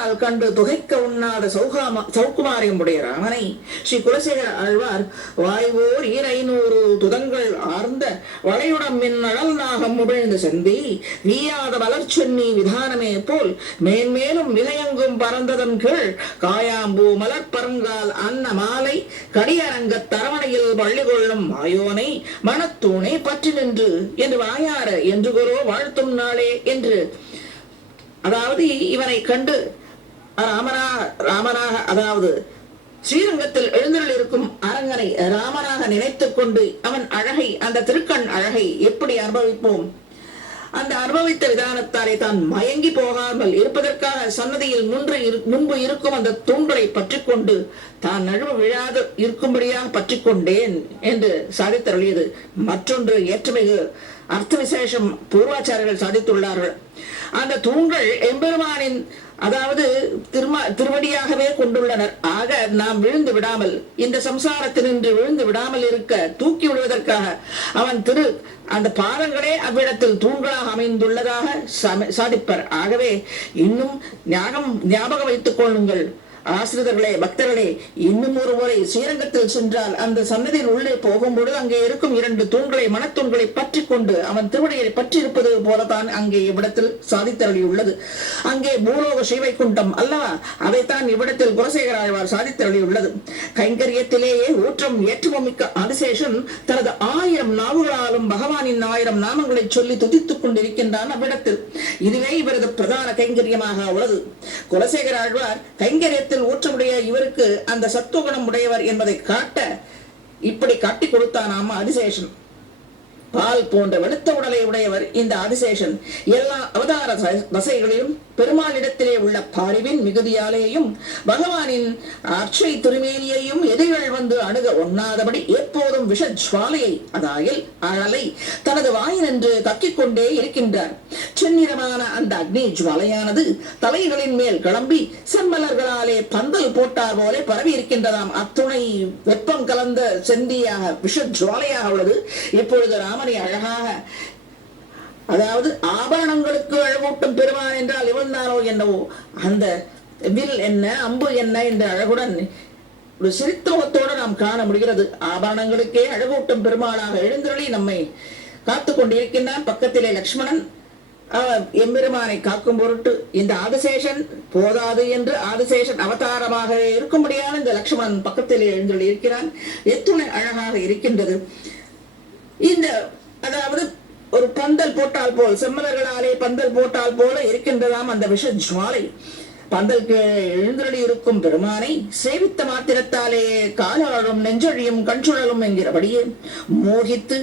கண்ணால் கண்டு துகைக்க உண்ணாத சௌக்குமாரியம் உடைய ராமனை ஸ்ரீ குலசேகர ஆழ்வார் வாய்வோர் 500 துதங்கள் ஆர்ந்த வளையுடம் மின்னழல் நாகம் முகிழ்ந்து செந்தி வீயாத வளர்ச்சென்னி விதானமே போல் மேன்மேலும் விலையெங்கும் பறந்ததன் கீழ் காயாம்பூ மலர்பரங்கால் அன்ன மாலை கடியரங்க தரவணையில் பள்ளி கொள்ளும் மாயோனை மனத்தூணை பற்றி நின்று என்று வாயார என்று குரோ வாழ்த்தும் நாளே என்று, அதாவது இவனை கண்டு ராமனாக அதாவது ஸ்ரீரங்கத்தில் எழுந்தருள் இருக்கும் அரங்கனை ராமனாக நினைத்துக் கொண்டு அவன் அழகை, அந்த திருக்கண் அழகை எப்படி அனுபவிப்போம்? அந்த அனுபவித்த விதானத்தாலே தான் மயங்கி போகாமல் இருப்பதற்காக சன்னதியில் முன்பு இருக்கும் அந்த தூண்களை பற்றி கொண்டு தான் நழுவ விழாது இருக்கும்படியாக பற்றி கொண்டேன் என்று சாதித்தருளியது மற்றொன்று ஏற்றமிகு அர்த்த விசேஷம் பூர்வாச்சாரியர்கள் சாதித்துள்ளார்கள். அந்த தூண்கள் எம்பெருமானின் அதாவது திருவடியாகவே கொண்டுள்ளனர். ஆக நாம் விழுந்து விடாமல், இந்த சம்சாரத்தினின்று விழுந்து விடாமல் இருக்க தூக்கி விடுவதற்காக அவன் அந்த பாதங்களே அவ்விடத்தில் தூண்களாக அமைந்துள்ளதாக சாதிப்பர். ஆகவே இன்னும் ஞாபகம் வைத்துக் கொள்ளுங்கள் ஆசிரியர்களே, பக்தர்களே, இன்னும் ஒரு முறை ஸ்ரீரங்கத்தில் சென்றால் அந்த சன்னதியில் உள்ளே போகும்பொழுது அங்கே இருக்கும் 2 தூண்களை, மனத்தூண்களை பற்றி கொண்டு அவன் திருவடியை பற்றி இருப்பது போலதான் அங்கே இவ்விடத்தில் சாதித்தருளியுள்ளது. அங்கே பூலோக ஸ்ரீவைகுண்டம் அல்லவா, அதைத்தான் இவ்விடத்தில் குலசேகர ஆழ்வார் சாதித்தருளியுள்ளது. கைங்கரியத்திலேயே ஊற்றம் ஏற்றுமிக்க ஆதிசேஷன் தனது 1000 நாவுகளாலும் பகவானின் 1000 நாமங்களை சொல்லி துதித்துக் கொண்டிருக்கின்றான் அவ்விடத்தில். இதுவே இவரது பிரதான கைங்கரியமாக உள்ளது. குலசேகர ஆழ்வார் கைங்கரியத்தில் ஊற்றமுடைய இவருக்கு அந்த சத்துவகுணம் உடையவர் என்பதை காட்ட இப்படி காட்டி கொடுத்தானாம் ஆதிசேஷன். பால் போன்ற வெளுத்த உடலை உடையவர் இந்த ஆதிசேஷன். எல்லா அவதார தசைகளிலும் பெருமாளிடத்திலே உள்ள பாரிவின் மிகுதியாலேயும் பகவானின் அர்ச்சை திருமேனியையும் எதிரிகள் வந்து அணுக ஒண்ணாதபடி எப்போதும் விஷ ஜுவாலையை, அதாயில் அழலை தனது வாயினின்று கக்கிக் கொண்டே இருக்கின்றார். செந்நிறமான அந்த அக்னி ஜுவாலையானது தலைகளின் மேல் கிளம்பி செம்மலர்களாலே பந்தல் போட்டார் போல பரவி இருக்கின்றதாம். அத்துணை வெப்பம் கலந்த செந்தியாக விஷ ஜுவாலையாக உள்ளது. இப்பொழுது ராமனை அழகாக, அதாவது ஆபரணங்களுக்கு அழகூட்டும் பெருமான் என்றால் இவன் தானோ என்னவோ, அந்த வில் என்ன அம்பு என்ன என்ற அழகுடன் ஒரு சிரித்தோகத்தோடு நாம் காண முடிகிறது. ஆபரணங்களுக்கே அழகூட்டும் பெருமானாக எழுந்தருளி நம்மை காத்து கொண்டிருக்கின்றான். பக்கத்திலே லக்ஷ்மணன் எம்பெருமானை காக்கும் பொருட்டு இந்த ஆதிசேஷன் போதாது என்று ஆதிசேஷன் அவதாரமாக இருக்கும்படியான இந்த லக்ஷ்மணன் பக்கத்திலே எழுந்தருளி இருக்கிறான். எத்துணை அழகாக இருக்கின்றது. இந்த அதாவது ஒரு பந்தல் போட்டால் போல், செம்மலர்களாலே பந்தல் போட்டால் போல இருக்கின்றதாம் அந்த விஷ ஜுவாலை. பந்தலுக்கு எழுந்தருளி இருக்கும் பெருமானை சேவித்த மாத்திரத்தாலே காலாழும் நெஞ்சொழியும் கண்சுழலும் என்கிறபடியே மோகித்து